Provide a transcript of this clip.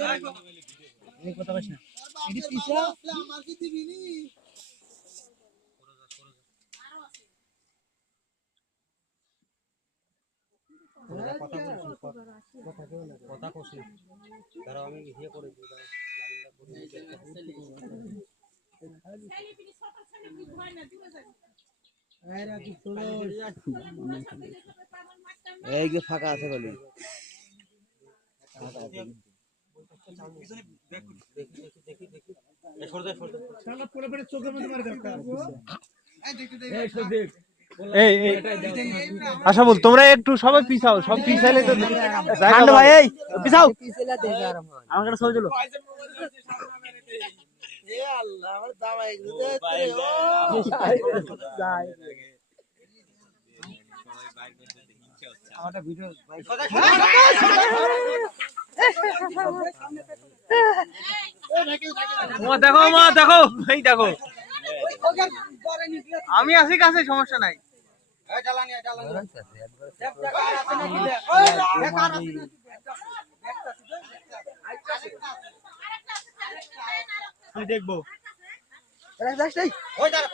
এই কথা না। পিছা আমার কি দিবি নি? না। দাঁড়াও আমি ইয়ে করে দিই লাইনটা করে দিই আরে কি ছোড়ো এই যে ফাঁকা আছে বলি। আশা বল, তোমরা একটু সবাই পিছাও, সব পিছাইলে তো ভাই পিছাও। আমার ছবি তুলো আল্লাহ আমার ভিডিও দেখো মা দেখো। এই দেখো। আমি আছি কাছে সমস্যা নাই। দেখব। ওই দাঁড়া।